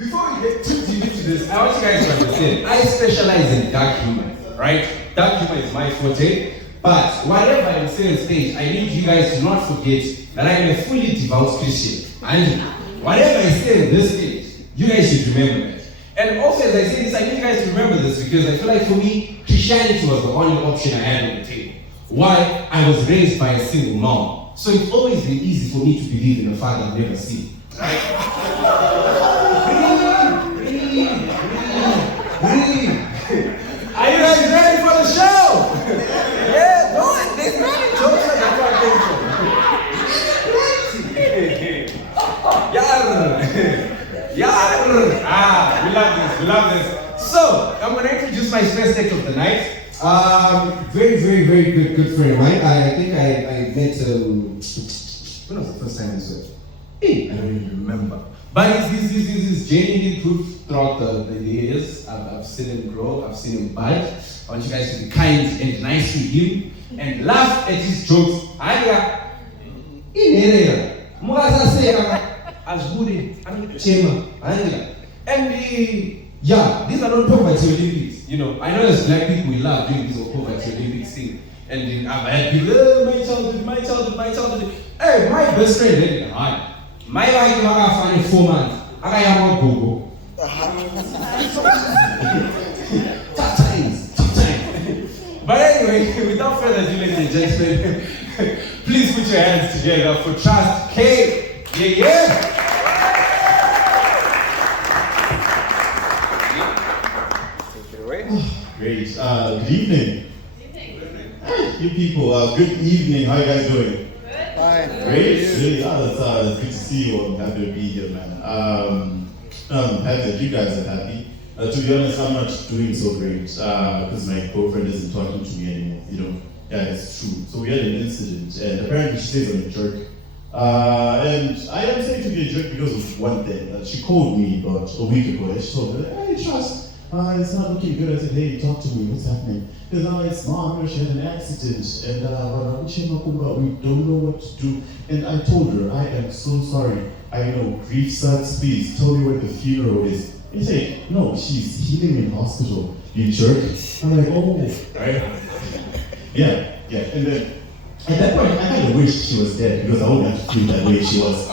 Before we get too deep into this, I want you guys to understand, I specialize in dark humor, right? Dark humor is my forte, but whatever I say on stage, I need you guys to not forget that I am a fully devout Christian. And whatever I say on this stage, you guys should remember that. And also, as I say this, I need you guys to remember this because I feel like for me, Christianity was the only option I had on the table. Why? I was raised by a single mom. So it's always been easy for me to believe in a father I've never seen. Right? Breathe. Are you guys ready for the show? Yeah, no, there's many jokes that I Yar! We love this. So, I'm going to introduce my first act of the night. Very good friend of mine. I think I met, when was the first time we saw? I don't even remember. But he's genuinely proof throughout the years. I've seen him grow, I've seen him bud. I want you guys to be kind and nice to him and laugh at his jokes. And these are not poverty Olympics. You know, I know as black people we love doing this poverty Olympics thing. And then I've had people, my childhood. Hey, my best friend did it hard. My wife I got found in 4 months. I got your Google. Tough times. But anyway, without further ado, ladies and gentlemen, please put your hands together for Trust K. Yeah. Take it away. Great. Good evening. Hey, you people. Good evening. How you guys doing? Fine. Great. Really, it's good to see you all. I'm happy to be here, man. I'm happy that you guys are happy. To be honest, I'm not doing so great because my girlfriend isn't talking to me anymore. You know, yeah, it's true. So we had an incident, and apparently she says I'm a jerk. And I am saying to be a jerk because of one thing. She called me about a week ago, and she told me, "Hey, Trust, it's not looking good." I said, "Hey, talk to me. What's happening?" Because now it's mom. She had an accident, and we don't know what to do. And I told her, I am so sorry. I know grief sucks. Please tell me where the funeral is. He said, "No, she's healing in hospital. You jerk." I'm like, "Oh, right." Yeah. And then at that point, I kind of wished she was dead because I wouldn't have to feel that way if she was.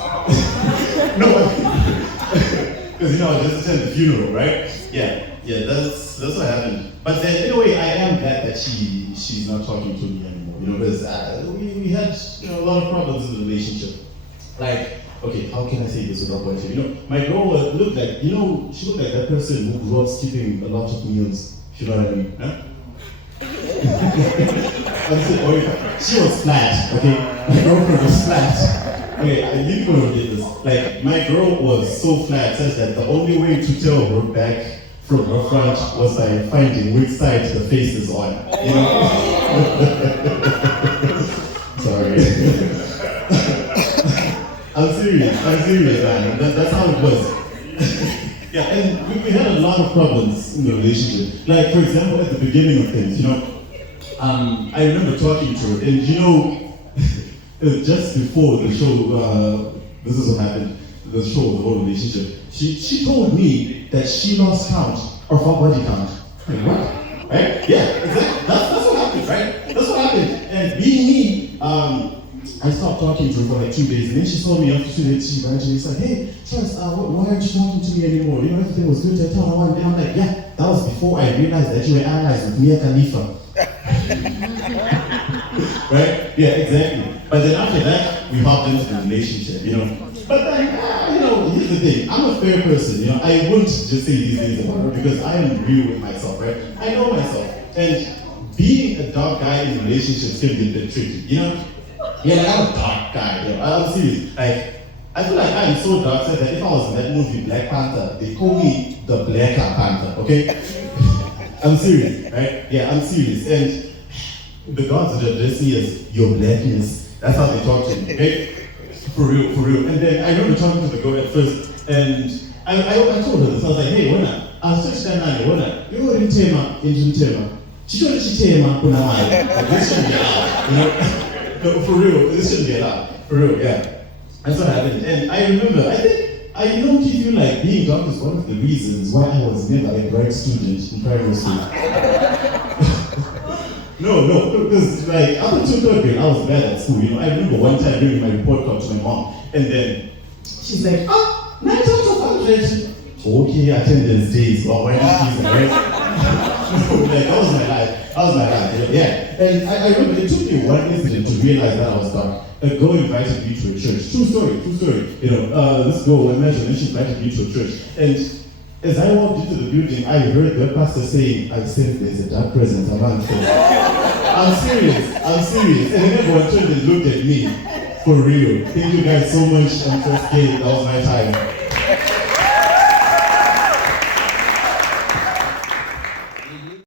No, because I just attended the funeral, right? Yeah, that's what happened. But then, in a way, I am glad that she's not talking to me anymore. You know, because we had a lot of problems in the relationship. Like, okay, how can I say this without pointing? You know, my girl looked like, she looked like that person who grew up skipping a lot of meals. If you know what I mean? Huh? She was flat, okay? My girlfriend was flat. Okay, I didn't know this. Like, my girl was so flat, such that the only way to tell her back from her front was by finding which side the face is on. You know? Sorry. I'm serious, man. That's how it was. Yeah, and we had a lot of problems in the relationship. Like, for example, at the beginning of things, I remember talking to her, and just before the show, this is what happened, the show, the whole relationship, she told me that she lost count of her body count. Like, what? Right? Yeah, exactly. That's what happened, right? That's what happened. And being me, I stopped talking to her for like 2 days, and then she saw me after 2 days. She eventually said, "Hey, Trust, why aren't you talking to me anymore? Everything was good. I told her one day." I'm like, "Yeah, that was before I realized that you were allies with Mia Khalifa." Right? Yeah, exactly. But then after that, we hopped into the relationship, But then, here's the thing. I'm a fair person, I wouldn't just say these things about her because I am real with myself, right? I know myself. And being a dark guy in relationships can be a bit tricky, Yeah, like, I'm a dark guy, I'm serious. Like, I feel like I'm so dark that if I was in that movie Black Panther, they call me the Blacker Panther, okay? I'm serious, right? Yeah, I'm serious. And the gods would address me as your blackness. That's how they talk to me, okay? For real. And then I remember talking to the girl at first, and I told her this. I was like, "Hey, Wena, I was touching that Wena, you already tema, Indian tema. She told me tema, like, this shouldn't be allowed, No, for real, this shouldn't be allowed. For real, yeah. That's what happened. And I remember, I think I don't feel like being dark is one of the reasons why I was never a bright student in primary school. No, because like up until third grade, I was bad at school. You know, I remember one time bringing my report card to my mom, and then she's like, 9 out of 100. Okay, attendance days, but why not these, right? Like, that was my life. Yeah. And I remember it took me one incident to realize that I was dark. A girl invited me to a church. True story. You know, this girl I met, and then she invited me to a church. And as I walked into the building, I heard the pastor saying, I sense there's a dark presence among us. I'm serious. And then everyone turned and looked at me. For real. Thank you guys so much. I'm so scared. That was my time.